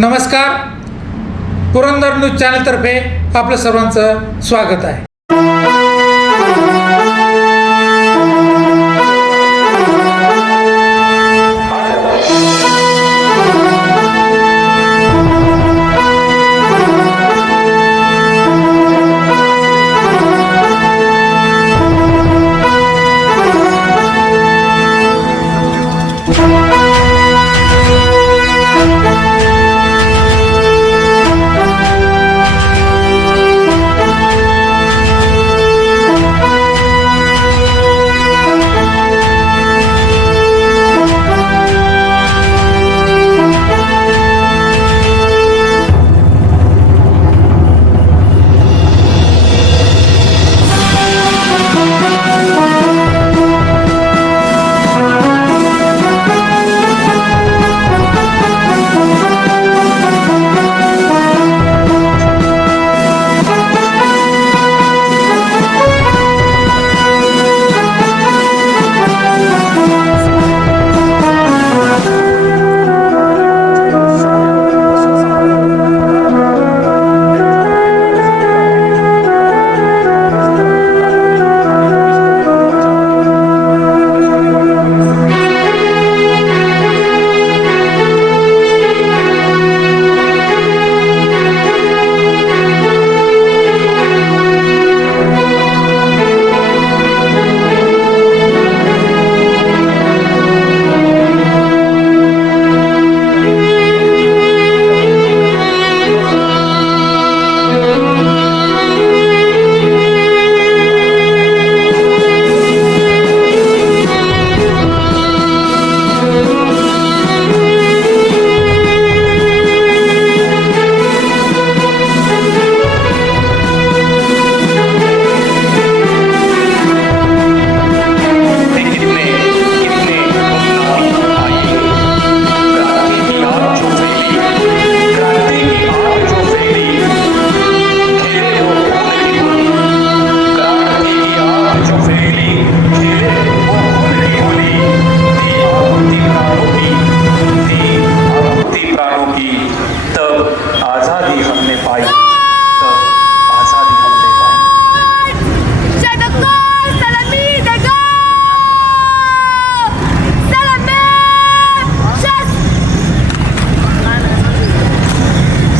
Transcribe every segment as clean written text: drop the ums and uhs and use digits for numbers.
नमस्कार, पुरंदर न्यूज चॅनलतर्फे आपलं सर्वांचं स्वागत आहे.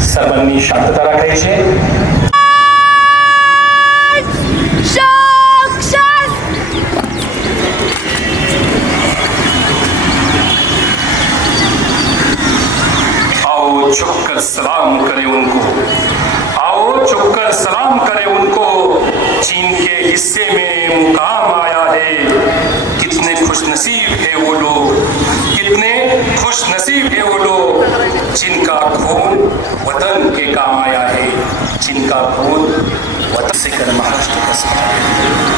सर्वांनी शांतता राखायची. आओ झुककर सलाम करें उनको, आओ झुककर सलाम करें उनको, चीन के हिस्से में मुकाम आया है. कितने खुशनसीब है वो लोग, कितने खुशनसीब है वो लोग, जिनका खून वतन के काम आया है, जिनका खून वतन से कर महाराष्ट्र का सवाल.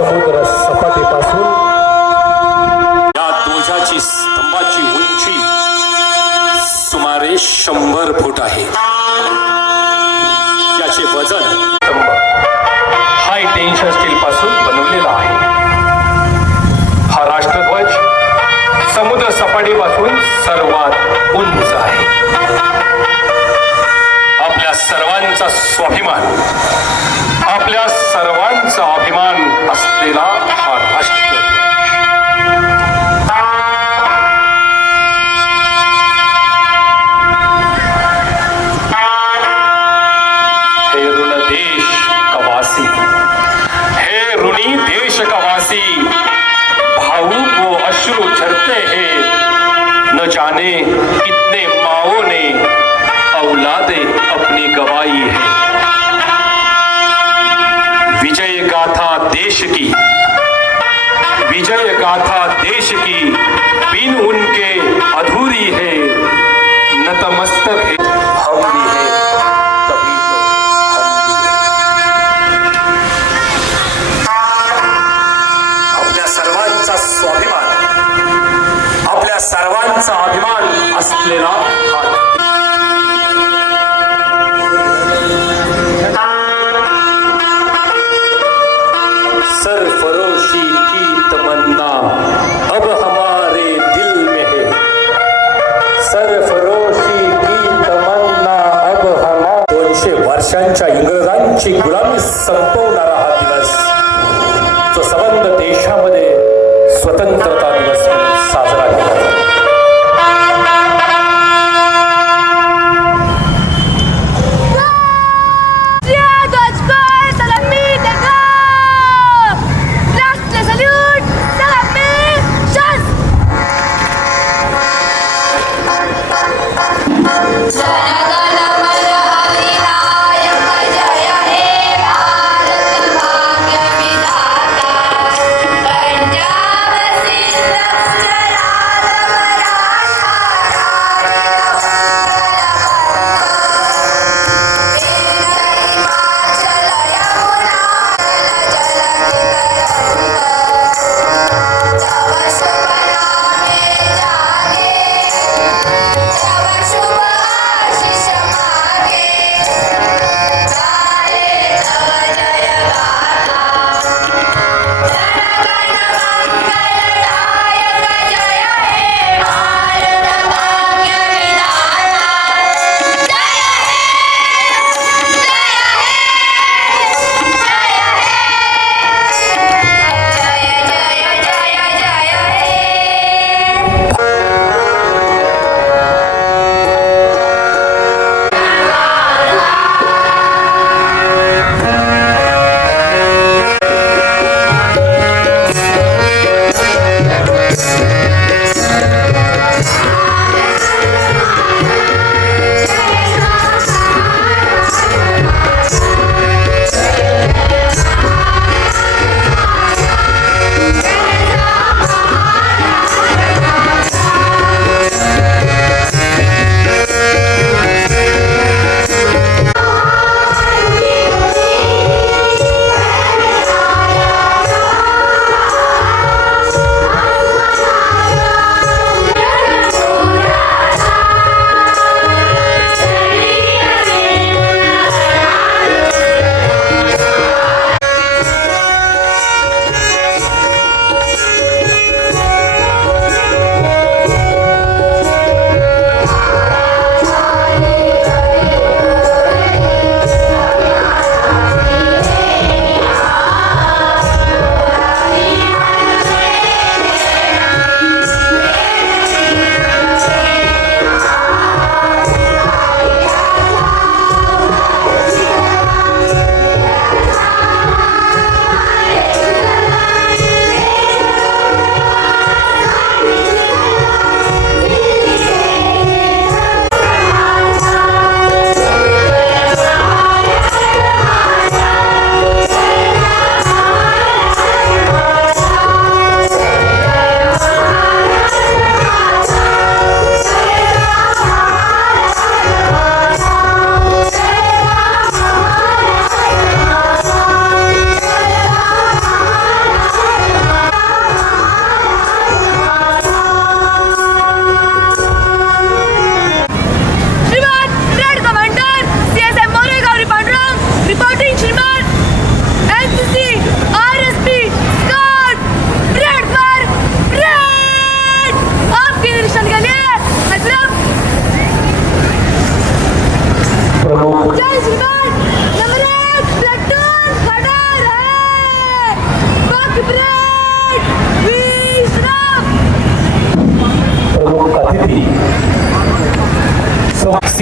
समुद्र सपाटीपासून या ध्वजाची स्तंभाची उंची सुमारे 100 फूट आहे. याचे वजन स्तंभ हाय टेन्शन स्टील पासून बनवलेला आहे. हा राष्ट्रध्वज समुद्र सपाटीपासून सर्वात उंच आहे. आपल्या सर्वांचा स्वाभिमान, आपल्या सर्वांचा अभिमान असलेला हा राष्ट्रध्वज. हे ऋण देश कवासी, हे ऋणी देश कवासी, भावुक वो अश्रु झरते हैं, न जाने कितने माओं ने औलादे अपनी गवाई है. विजय गाथा देश की, विजय गाथा देश की, बिन उनके अधूरी है. नतमस्तक है हम भी है, तभी तो हम भी है. आपल्या सर्वांचा स्वाभिमान, आपल्या सर्वांचा अभिमान असलेला हा सरफरोशी की तमन्ना अब हमारे दिल में है. सरफरोशी की तमन्ना अब हमारे 200 वर्षांच्या इंग्रजांची गुलामी संपवणारा हा दिवस, जो संबंध देशामध्ये स्वतंत्रता दिवस म्हणून साजरा केला जातो. जनगण मन अधिनायक जय हे Bharat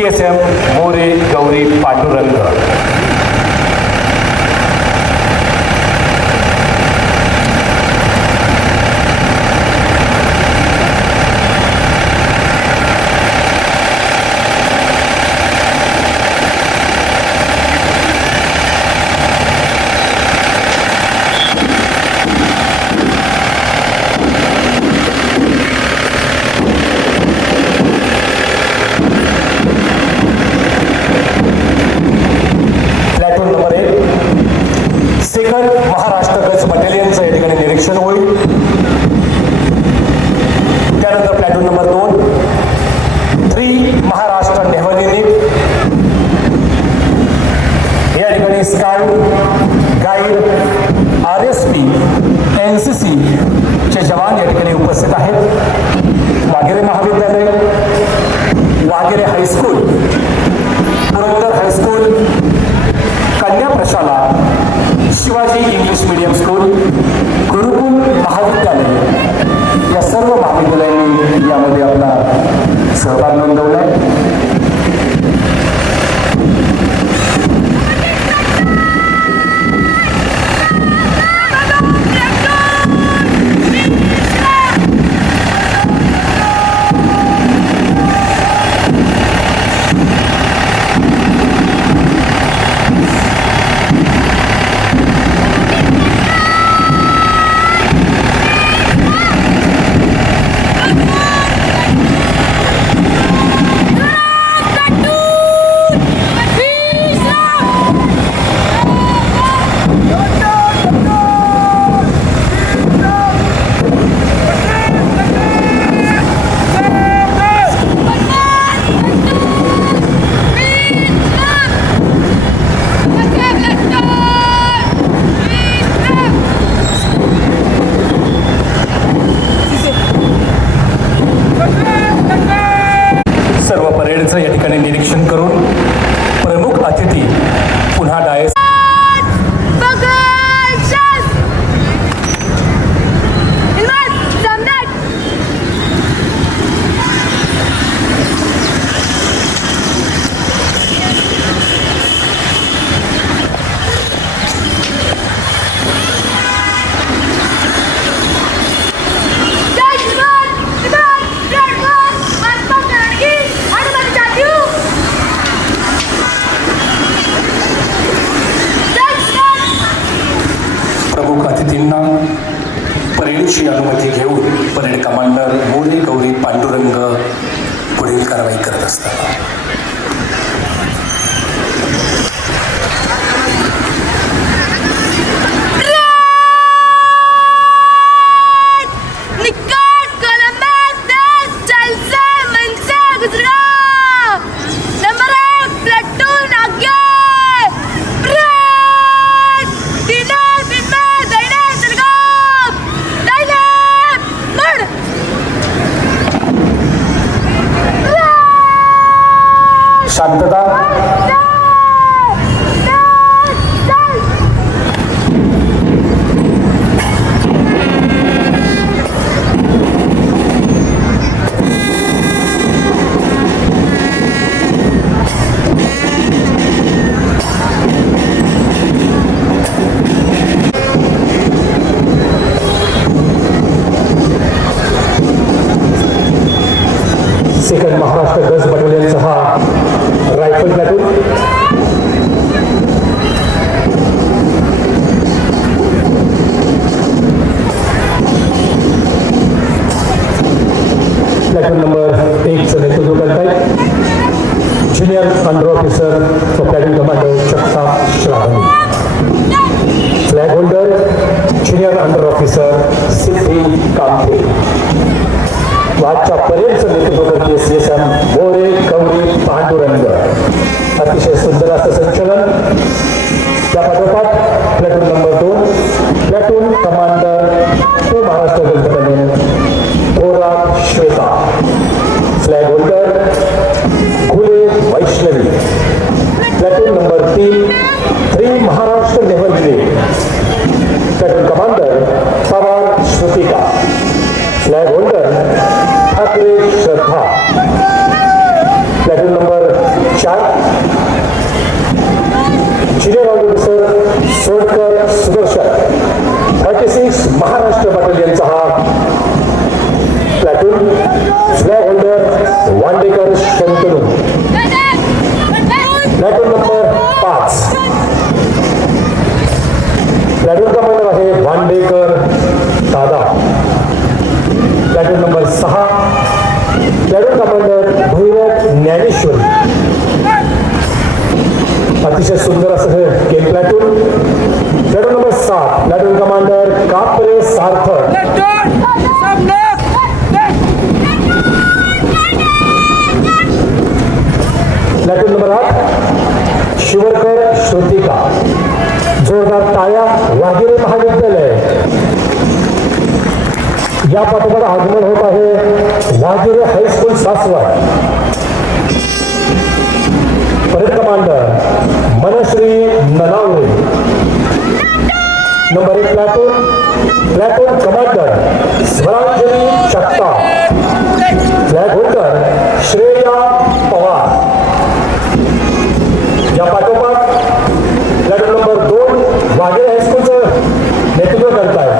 CSM More Gauri Pandurang. Platoon number 1 second Maharashtra गज बटालियनचं या ठिकाणी निरीक्षण होईल. त्यानंतर platoon number 2 3 Maharashtra naval unit या ठिकाणी स्काउट गाईड RSP NCC चे जवान या ठिकाणी उपस्थित आहेत. वाघेरे महाविद्यालय, वाघेरे हायस्कूल, पुरंदर हायस्कूल, कन्या प्रशाला, शिवाजी इंग्लिश मीडियम स्कूल, गुरुकुल महाविद्यालय या सर्व महाविद्यालयांनी यामध्ये आपला सहभाग नोंदवला आहे. सर्व परेडचं या ठिकाणी निरीक्षण करून प्रमुख अतिथी पुन्हा डायस प्रमुख अतिथींना परेडची अनुमती घेऊन परेड कमांडर मोरे गौरी पांडुरंग पुढील कारवाई करत असतात. शांतता. सेकंड महाराष्ट्र गज बटालियनचा हा रायफल प्लॅटून. प्लॅटून नंबर 1 चं नेतृत्व करतायत ज्युनियर अंडर ऑफिसर व platoon commander Jagtap Shravani. Flag holder junior under officer Siddhi Kamate. आजच्या परेडचं नेतृत्व करते CSM मोरे गौरी पांडुरंग. अतिशय सुंदर असं संचलन. त्या पाठोपाठ platoon number 2 platoon commander 2 Maharashtra गज battalion Thorat Shweta. Flag holder Ghule Vaishnavi. Platoon number 3 Maharashtra naval unit. Platoon commander Pawar Shrutika. Flag holder Thackeray Shraddha. Platoon number Patil यांचा हा platoon. Flag holder Wandekar Shantanu. Platoon number 5. Platoon commander आहे वांडेकर दादा. Platoon number 6. Platoon commander Bhairav Dnyaneshwari. अतिशय सुंदर असं हे केन platoon. Platoon number 7. Platoon commander कापरे सार्थक. Platoon number 8. शिवरकर श्रुतिका. जोरदार टाळ्या वाघेरे महाविद्यालय. या पाठोपाठ आगमन होत आहे Waghere high school Saswad. Parade commander Manashree Nanaware. Number 1 platoon. Platoon commander Swaranjali Jagtap. Flag holder Shreya Pawar. या पाठोपाठ प्लॅटून नंबर 2 वाघेरे हायस्कूलचं नेतृत्व करत आहे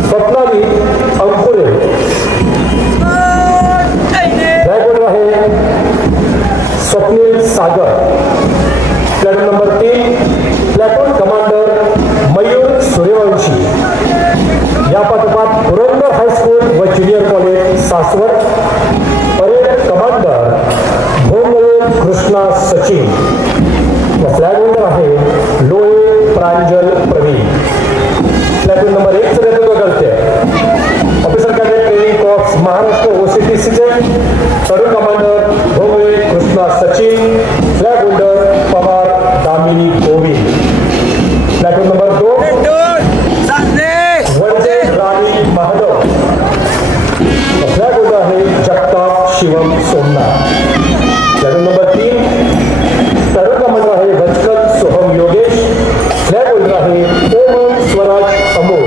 स्वप्नाली अंकुरे. फ्लॅग होल्डर आहे Swapnil Sagar. Platoon number 3. Platoon commander Mayur Suryavanshi. या पाठोपाठ पुरंदर हायस्कूल व junior college Saswad. Parade commander Bhongale Krishna Sachin. व फ्लॅग होल्डर आहे लोहे प्रांजल प्रवीण. प्लॅटून नंबर 1 चं नेतृत्व करते officer cadet training corps Maharashtra OCTCचे तरुण commander Bhongale Krishna Sachin. Flag holder Pawar Damini Govind. Platoon number 2 Wadje Rani Mahadev. Flag holder आहे जगताप शिवम सोमनाथ. प्लॅटून नंबर 3 तरुण कमांडर आहे वचकन सोहम योगेश. फ्लॅग होल्डर आहे कोमल स्वराज अमोल.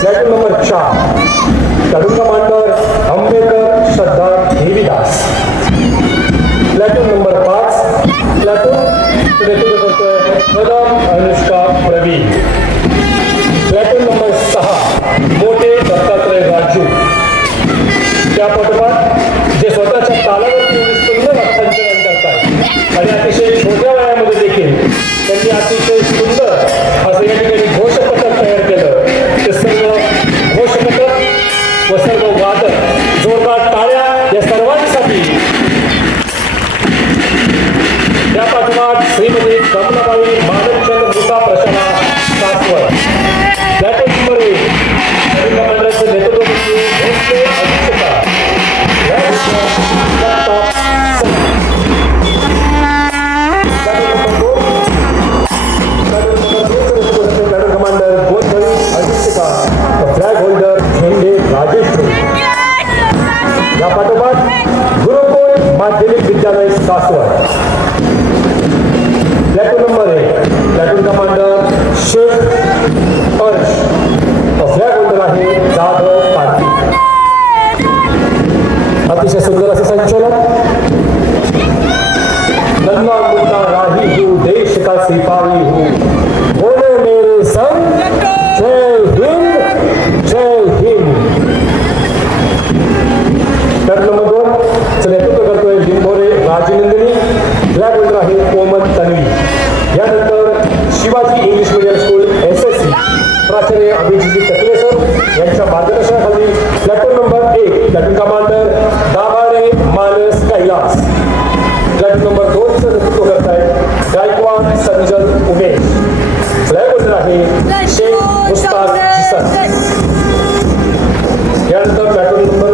प्लॅटून नंबर 4 तरुण commander Ambekar Shraddha Devidas. Platoon number 5 platoon नेतृत्व करतोय कदम अनुष्का प्रवीण. Platoon number 6 Mothe Dattatray Raju. त्या पाठोपाठ जे स्वतःच्या तालावरती एवढी सुंदर अर्थांचरण करतात आणि अतिशय छोट्या वयामध्ये देखील त्यांनी अतिशय सुंदर असं या ठिकाणी घोषपथक तयार केलं. ते सर्व घोषपथक व सर्व वादक जोरदार टाळ्या या सर्वांसाठी. त्या पाठोपाठ श्रीमती कमलाबाई मानवचंद मुका प्रशाला सासवड. प्लॅटून नंबर 1 कमांडरचं नेतृत्व करते भोसले अभिषेका. कमांडर गोंधळी अभिषेका. फ्लॅग होल्डर झेंडे राजेश्वरी. या पाठोपाठ Gurukul Madhyamik Vidyalaya Saswad. Platoon number 1 platoon commander Shaikh Harsh. Flag holder आहे जाधव पाटील. अतिशय सुंदर असे संचलन. नन्ना मुन्ना राही हूँ देश का सिपाही हूँ बोले मेरे संग जय हिंद जय हिंद. प्लॅटून नंबर 2 चं नेतृत्व करतोय लिंबोरे राजनंदिनी. फ्लॅग होल्डर आहे कोमल तन्वी. यानंतर Shivaji English medium school SSC प्राचार्य अभिजित तकलेसर यांच्या मार्गदर्शनाखाली platoon number 1 platoon commander Dabhade Manas Kailas. Platoon number 2 चं नेतृत्व करत आहेत गायकवाड संजल उमेश. फ्लॅग होल्डर आहे शेख मुस्ताक जिसन. यानंतर platoon number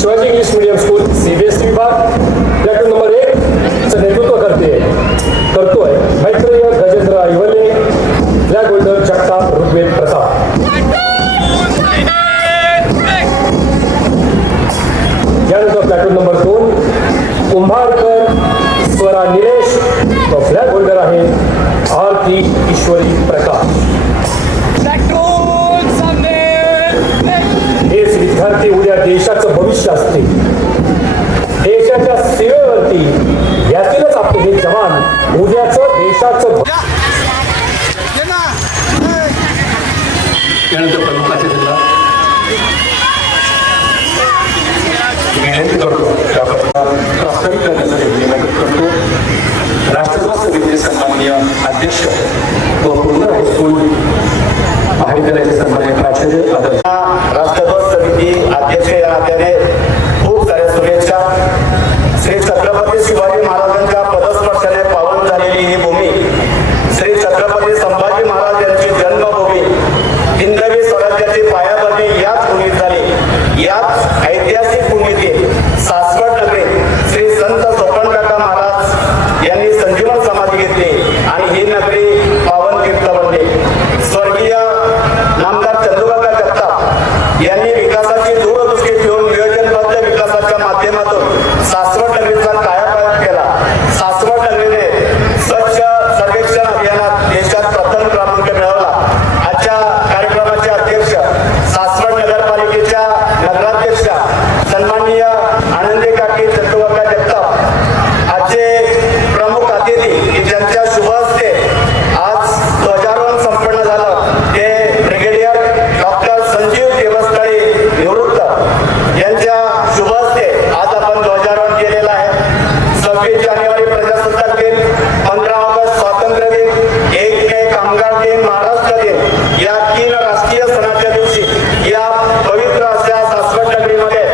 Shivaji English medium school CBSE विभाग. प्लॅटून नंबर 1 चं नेतृत्व करतोय मैत्रेय गजेंद्र ऐवले. Flag holder Jagtap Rugved Pratap. यानंतर प्लॅटून नंबर 2 कुंभारकर स्वरा निलेश. तो फ्लॅग होल्डर आहे आरती ईश्वरी प्रकाश. हेच विद्यार्थी उद्या देशाचं भविष्य असते. देशाच्या सेवेवरती यातीलच आपले हे जवान उद्याचं देशाचं त्यानंतर प्रमुखाचे जिल्हा विनंती करतो प्रास्ताविक करण्यासाठी विनंती करतो. राष्ट्रध्वज समितीचे सन्माननीय अध्यक्ष व पूर्ण हायस्कूल महाविद्यालयाचे सन्माननीय प्राचार्य आदर्श राष्ट्रध्वज समिती अध्यक्ष या नात्याने खूप साऱ्या शुभेच्छा. श्री छत्रपती शिवाजी महाराजांच्या पदस्पर्शाने पावन झालेली ही भूमी, श्री छत्रपती संभाजी महाराज यांची जन्मभूमी, हिंदवी स्वराज्याची पायाभरणी याच भूमीत झाली. याच ऐतिहासिक भूमीतील सासवड नगरी श्री संत सोपनकाका महाराज यांनी संजीवन समाधी घेतली आणि ही नगरी पावन तीर्थ बनली. स्वर्गीय नामदार चंद्रकाका जगताप यांनी विकासाची दूरदृष्टी ठेवून नियोजनबद्ध विकासाच्या माध्यमातून सासवड नगरीचा कायापालट केला. सासवड नगरीने स्वच्छ सर्वेक्षण अभियानात देशात प्रथम क्रमांक मिळवला. आजच्या कार्यक्रमाचे अध्यक्ष सासवड नगरपालिकेच्या नगराध्यक्षा सन्माननीय आनंदी काकी चंद्रकाका जगताप, आजचे प्रमुख अतिथी की ज्यांच्या शुभ हस्ते आज ध्वजारोहण संपन्न झालं ते ब्रिगेडियर डॉक्टर संजीव देवस्थळे निवृत्त यांच्या शुभ हस्ते आज आपण ध्वजारोहण केलेलं आहे. 26 जानेवारी प्रजासत्ताक दिन, 15 ऑगस्ट स्वातंत्र्य दिन, 1 मे कामगार दिन, महाराष्ट्र दिन या 3 राष्ट्रीय सणाच्या दिवशी या पवित्र अशा सासवड नगरीमध्ये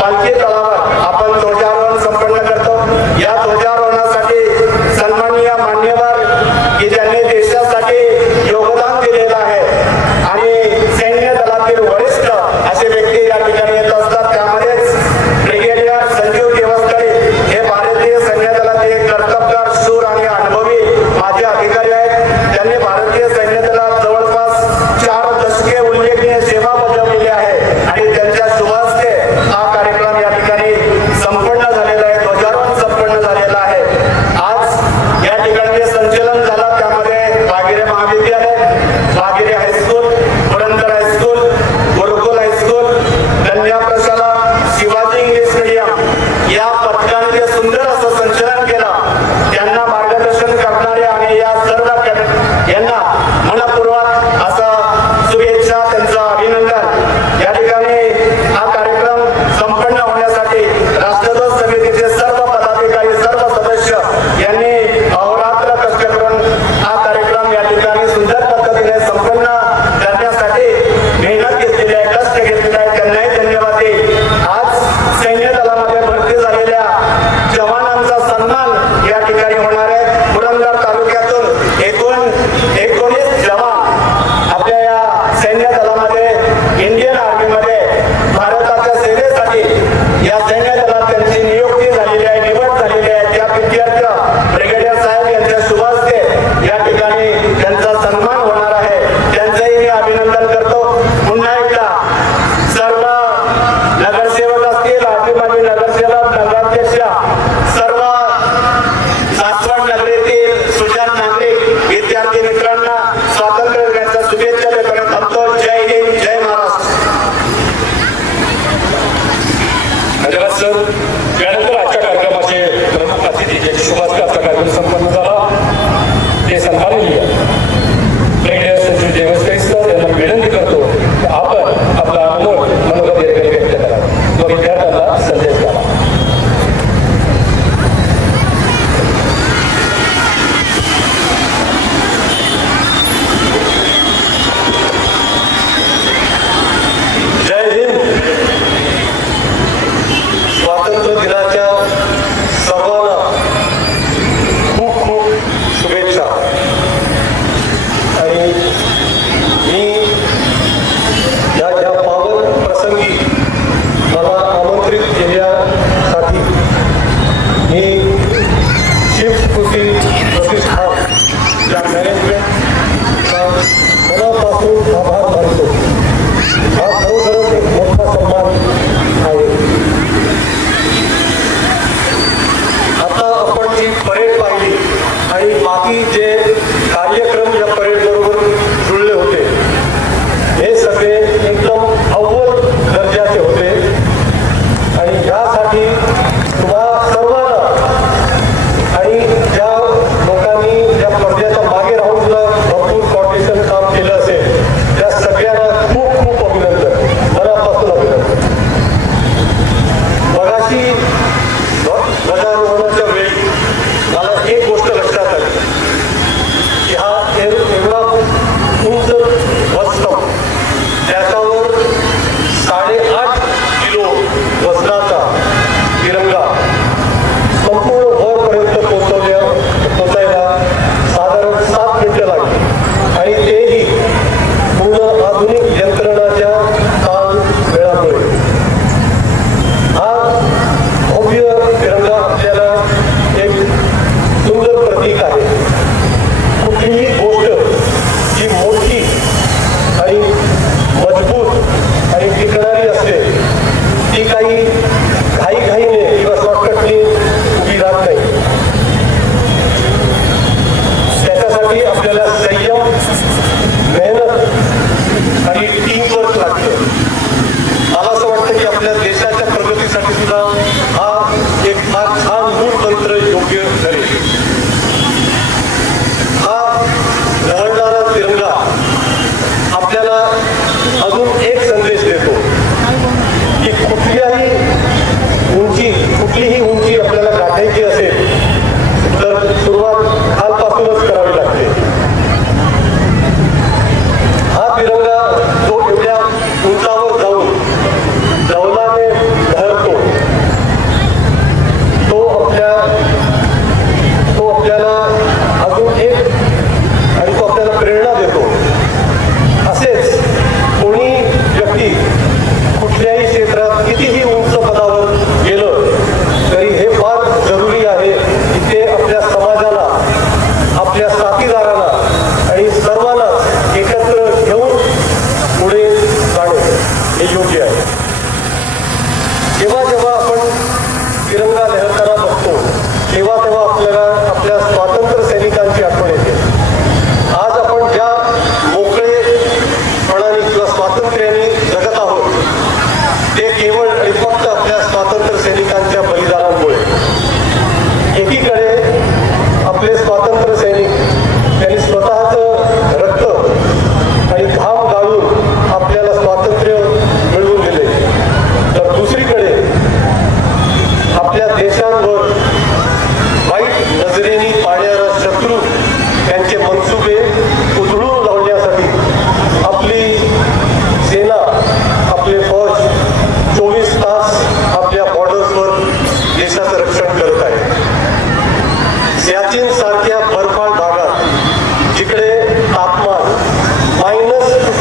पालखी तळावर आपण ध्वजारोहण संपन्न करतो. या ध्वजारोहणासाठी सन्माननीय मान्यवर की ज्यांनी देशासाठी योगदान दिलेलं आहे आणि सैन्य दलातील वरिष्ठ असे व्यक्ती या ठिकाणी येत असतात. त्यामध्येच ब्रिगेडियर संजीव देवस्थळे हे भारतीय सैन्य दलातील एक कर्तबगार, शूर आणि अनुभवी माजी अधिकारी आहेत. त्यांनी भारतीय सैन्य दलात जवळपास 4 दशके उल्लेखनीय सेवा बजावलेली आहे आणि त्यांच्या शुभ हस्ते हा कार्यक्रम या ठिकाणी संपन्न झालेला आहे, ध्वजारोहण संपन्न झालेला आहे. आज या ठिकाणी जे संचलन झालं त्यामध्ये भागिरे महाविद्यालय, भागिरे हायस्कूल, पुरंदर हायस्कूल, गुरुकुल हायस्कूल, कन्या प्रशाला, शिवाजी इंग्लिश मीडियम या पथकाने जे सुंदर असं संचलन केलं त्यांना मार्गदर्शन करणारे आणि या सर्व यांना मनपूर्वक असं शुभेच्छा, त्यांचं अभिनंदन. या ठिकाणी हा कार्यक्रम संपन्न होण्यासाठी राष्ट्रध्वज समितीचे सर्व पदाधिकारी, सर्व सदस्य यांनी अहोरात्र कष्ट करून हा कार्यक्रम या ठिकाणी सुंदर पद्धतीने संपन्न करण्यासाठी मेहनत घेतलेली आहे, कष्ट घेतलेले आहे. त्यांनाही धन्यवाद देईल. आज सैन्य दलामध्ये भरती झालेल्या जवानांचा सन्मान या ठिकाणी होणार आहे. पुरंदर तालुक्यातून एकूण 19 जवान आपल्या या सैन्य दलामध्ये, इंडियन आर्मीमध्ये भारताच्या सेवेसाठी या सैन्य दलात त्यांची नियुक्ती झालेली आहे, निवड झालेली आहे. त्या विद्यार्थी ब्रिगेडियर साहेब यांच्या शुभ हस्ते या ठिकाणी त्यांचा सन्मान होणार आहे. त्यांचंही मी अभिनंदन करतो. पुन्हा एकदा सर्व नगरसेवक असतील, आदिवासी नगरसेवक, नगराध्यक्ष, सर्व सासवड नगरीतील सुजाण नागरिक, विद्यार्थी मित्रांना स्वातंत्र्य दिनाच्या शुभेच्छा देताना थांबतो. जय हिंद, जय महाराष्ट्र. धन्यवाद सर. त्यानंतर आजच्या कार्यक्रमाचे प्रमुख अतिथी ज्याची शुभ हस्ते आजचा कार्यक्रम संपन्न झाला ते सन्माननीय ब्रिगेडियर संजीव देवस्थळे सर यांना विनंती करतो की आपण आपला अनुभव मनोगत या ठिकाणी व्यक्त करा व विद्यार्थ्यांना संदेश द्यावा. जय हिंद. स्वातंत्र्य दिनाच्या सर्वांना खूप खूप शुभेच्छा. आणि मी या पावन प्रसंगी मला आमंत्रित केल्यासाठी मी शिफ्ट कृषी प्रतिष्ठान या मॅनेजमेंटचा मनापासून आभार मानतो. हा खरोखरच एक मोठा सन्मान आहे. आता आपण जी परेड पाहिली आणि बाकी जे कार्यक्रम या परेड बरोबर जुळले होते हे सगळे एकदम अव्वल दर्जाचे होते आणि ह्यासाठी तुम्हा सर्वांना आणि ज्या लोकांनी या पडद्याच्या मागे राहून भरपूर कॉर्डिनेशन काम केलं असेल त्या सगळ्यांना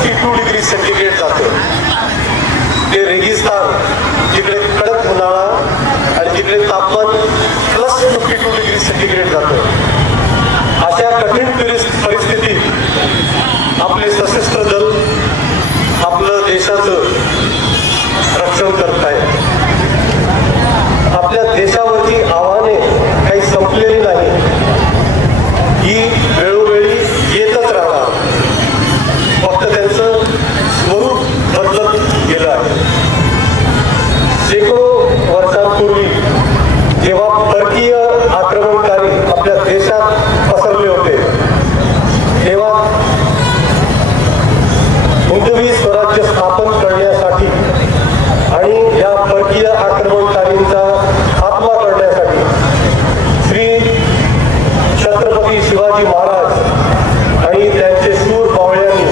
52 डिग्री सेंटीग्रेड जातं. ते रेगिस्तान जिकडे कडक उन्हाळा आणि जिकडे तापमान +52 डिग्री सेंटीग्रेड जातं. अशा कठीण परिस्थितीत आपले सशस्त्र दल आपलं देशाचं रक्षण करत आहे. आपल्या देशावरची आव्हाने काही संपलेली नाही, ही वेळोवेळी येतच राहणार. फक्त त्यांचं स्वरूप बदलत गेलं आहे. शेकडो वर्षांपूर्वी जेव्हा परकीय आक्रमणकारी आपल्या देशात पसरले होते, तेव्हा हिंदवी स्वराज्य स्थापन करण्यासाठी आणि या परकीय आक्रमणकारींचा खात्मा करण्यासाठी श्री छत्रपती शिवाजी महाराज आणि त्यांचे शूर मावळ्यांनी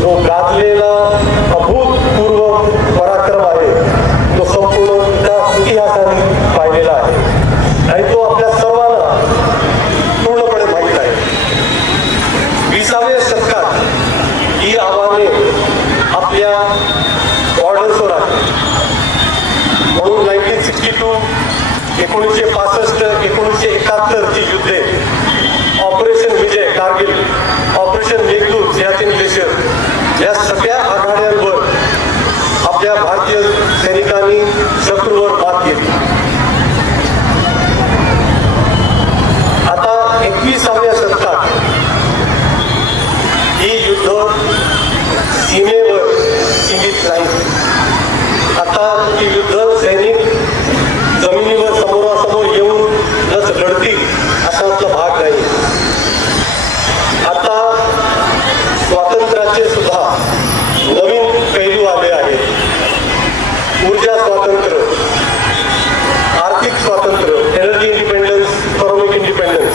जो गाजलेला अभूतपूर्व पराक्रम आहे, तो संपूर्ण त्या इतिहासाने पाहिलेला आहे आणि तो आपल्या सर्वांना पूर्णपणे माहीत आहे. 20व्या शतकात ही आव्हाने आपल्या बॉर्डर्सवर आहे. म्हणून 1962, 1965, 1971 ची युद्धे, ऑपरेशन विजय कारगिल, ऑपरेशन मेघदूत सियाचीन ग्लेशियर या सगळ्या आघाड्यांवर आपल्या भारतीय सैनिकांनी शत्रूवर मात केली. आता 21व्या शतकात ही युद्ध सीमेवर सीमित नाही. आता ही युद्ध सैनिक जमिनीवर समोरासमोर येऊन जस लढतील अशातला भाग नाही. आता स्वातंत्र्याचे सुद्धा नवीन पैलू आले आहेत. ऊर्जा स्वातंत्र्य, आर्थिक स्वातंत्र्य, energy independence, economic independence,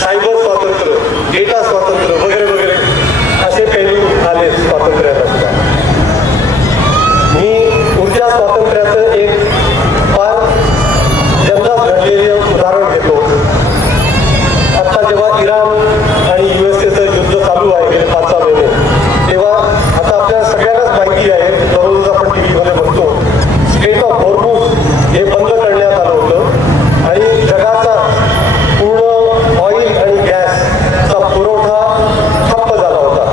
cyber स्वातंत्र्य, डेटा स्वातंत्र्य वगैरे वगैरे असे पैलू आले स्वातंत्र्याला सुद्धा. मी ऊर्जा स्वातंत्र्याचं एक फार यंदाच घडलेले उदाहरण घेतो. आता जेव्हा इराण आणि USA युद्ध चालू आहे गेले 5-6 महिने, तेव्हा आता आपल्याला सगळ्यांनाच माहिती आहे, दररोज आपण TV मध्ये बघतो, स्ट्रेट ऑफ हॉर्मुझ हे बंद करण्यात आलं होतं आणि जगाचा पूर्ण ऑइल आणि गॅसचा पुरवठा ठप्प झाला होता.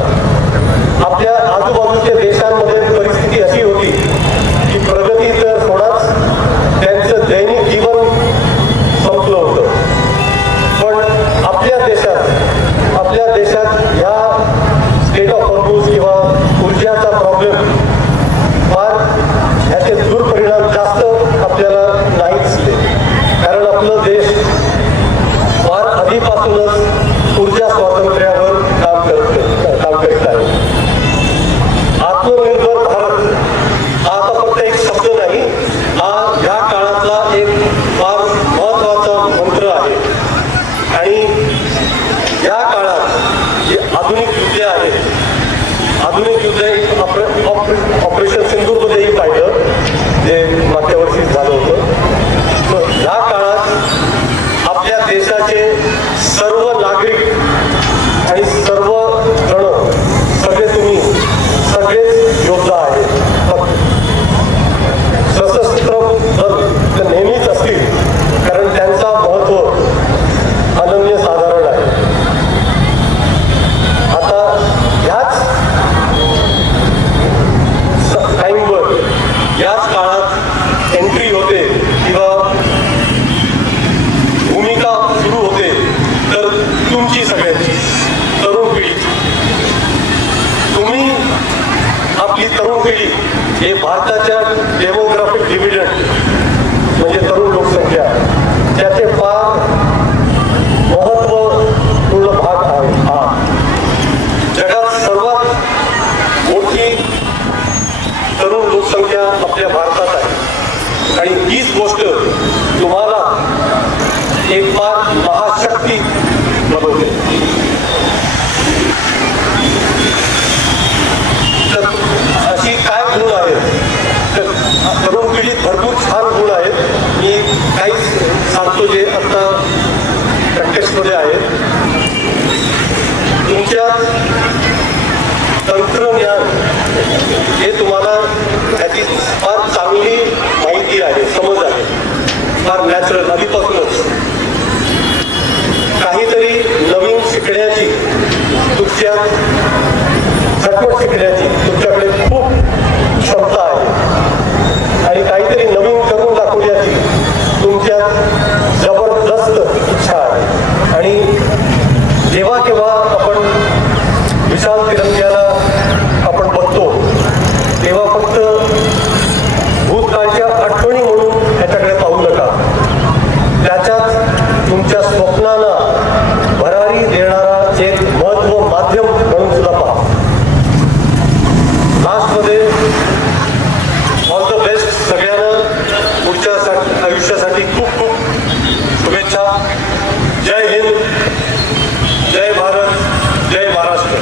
आपल्या आजूबाजूच्या देशांमध्ये परिस्थिती अशी होती की प्रगती तर सोडाच, त्यांचं दैनिक जीवन संपलं होतं. पण आपल्या देशात ह्या स्टेट ऑफ हॉर्मुझ किंवा ऊर्जाचा प्रॉब्लेम फार ह्याचे दुष्परिणाम जास्त आपल्याला नाही दिसले. कारण आपलं देश फार आधीपासूनच ऊर्जा स्वातंत्र्यावर काम करीत आहे. आत्मनिर्भर भारत हा आता फक्त एक शब्द नाही, हा ह्या काळातला एक फार महत्वाचा मंत्र आहे. आणि या काळात जी आधुनिक युद्धे आहेत, आधुनिक युद्ध ऑपरेशन सिंधूरमध्येही पाहिलं, जे मागच्या वर्षी झालं होतं. तर या काळात आपल्या देशाचे सर्व नागरिक आणि सर्व जण, सगळेच योद्धा आहेत. सशस्त्र दल नेहमीच असतील, कारण त्यांचा महत्व अनन्य साधारण आहे. आता ह्याच टाईमवर, याच काळात एंट्री होते किंवा भूमिका सुरू होते तर तुमची सगळ्यांची तरुण पिढी. तुम्ही आपली तरुण पिढी हे भारताच्या डेमोग्राफिक डिव्हिडंड म्हणजे तरुण लोकसंख्या, त्याचे फार महत्वपूर्ण भाग आहे. हा जगात सर्वात मोठी तरुण लोकसंख्या आपल्या भारतात आहे आणि हीच गोष्ट तुम्हाला एक फार महाशक्ती बनवते. तर अशी काय गुण आहेत? तर तरुण पिढीत भरपूर छान गुण आहेत. मी काहीच सांगतो जे आता कंटेक्स्टमध्ये आहेत. तुमच्या तंत्रज्ञान हे तुम्हाला त्याची फार चांगली माहिती आहे, समज आहे, फार नॅचरल आधीपासूनच. काहीतरी नवीन शिकण्याची तुमच्यात, झटपट शिकण्याची तुमच्याकडे खूप क्षमता आहे आणि काहीतरी नवीन करून दाखवण्याची तुमच्यात जबरदस्त इच्छा आहे. आणि जेव्हा केव्हा आपण विशाल तिरंग्याला आपण बघतो तेव्हा फक्त भूतकाळच्या आठवणी म्हणून ह्याच्याकडे पाहू नका. त्याच्यात तुमच्या स्वप्नांना भरारी देणारा एक महत्व माध्यम म्हणून सुद्धा पहा. लास्टमध्ये ऑल द बेस्ट सगळ्यांना पुढच्या आयुष्यासाठी खूप खूप शुभेच्छा. जय हिंद, जय भारत, जय Maharashtra.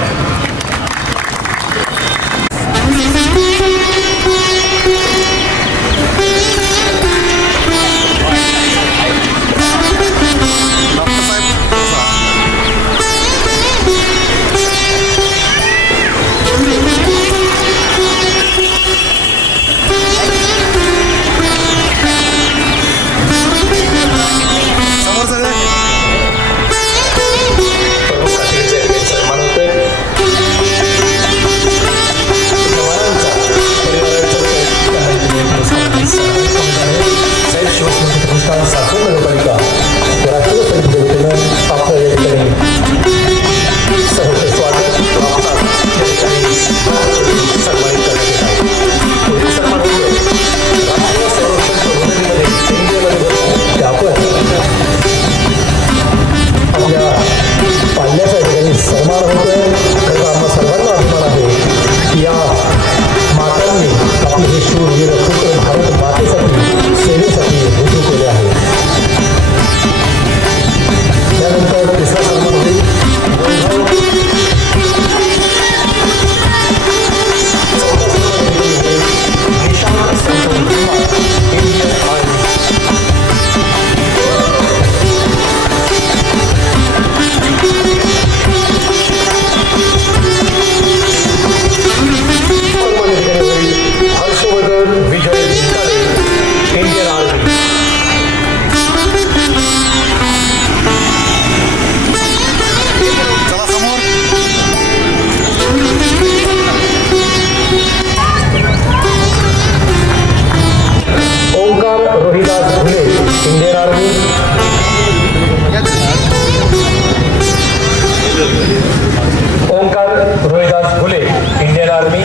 Omkar Rohidas Ghule, Indian army.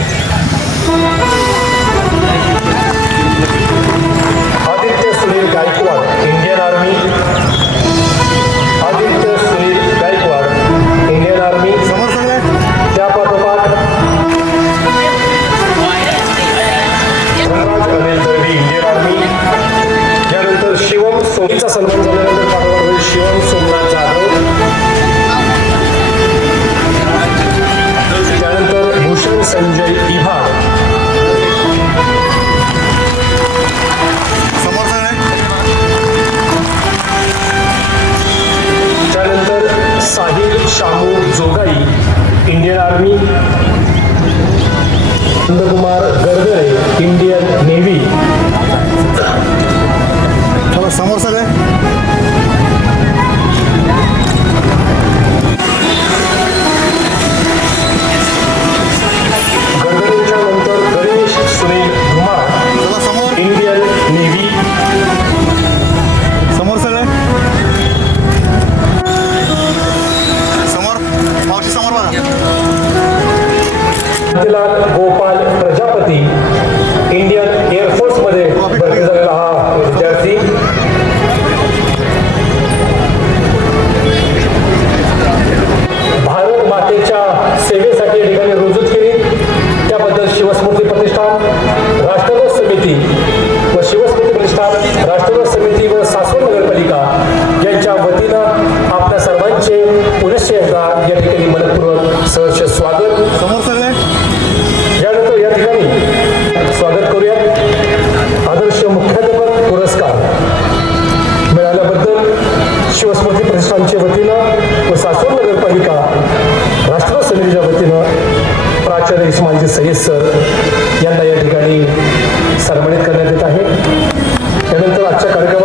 Aditya Sunil Gaikwad, Indian army. Aditya Sunil Gaikwad, Indian army. त्या पाठोपाठ धनराज अनिल दळवी, इंडियन आर्मी. त्यानंतर शिवम सोनीचा सन्मान झाल्यानंतर पाठोपाठ होईल शिवम सोमनाथ जाधव. त्यानंतर भूषण संजय इभाग. त्यानंतर Sahil Shamu Jogai, Indian army. Nandkumar Gargare, Indian navy. समोर सगळे गरगरेंच्या नंतर गणेश सुनील धुमाळ, इंडियन नेव्ही. समोर सगळे समोर मावशी समोर बघा. गोपाल प्रजापती, इंडियन एअरफोर्स मध्ये भरती झालेला हा विद्यार्थी. भारत मातेच्या सेवेसाठी या ठिकाणी रुजू केली. त्याबद्दल शिवस्मृती प्रतिष्ठान, राष्ट्रध्वज समिती व शिवस्मृती प्रतिष्ठान, राष्ट्रध्वज समिती व सासवड नगरपालिका यांच्या वतीनं आपल्या सर्वांचे पुनश्च एकदा या ठिकाणी मनपूर्वक सहर्ष स्वागत. यानंतर या गणेश मानजी सय्यद सर यांना या ठिकाणी सन्मानित करण्यात येत आहे. त्यानंतर आजच्या कार्यक्रमात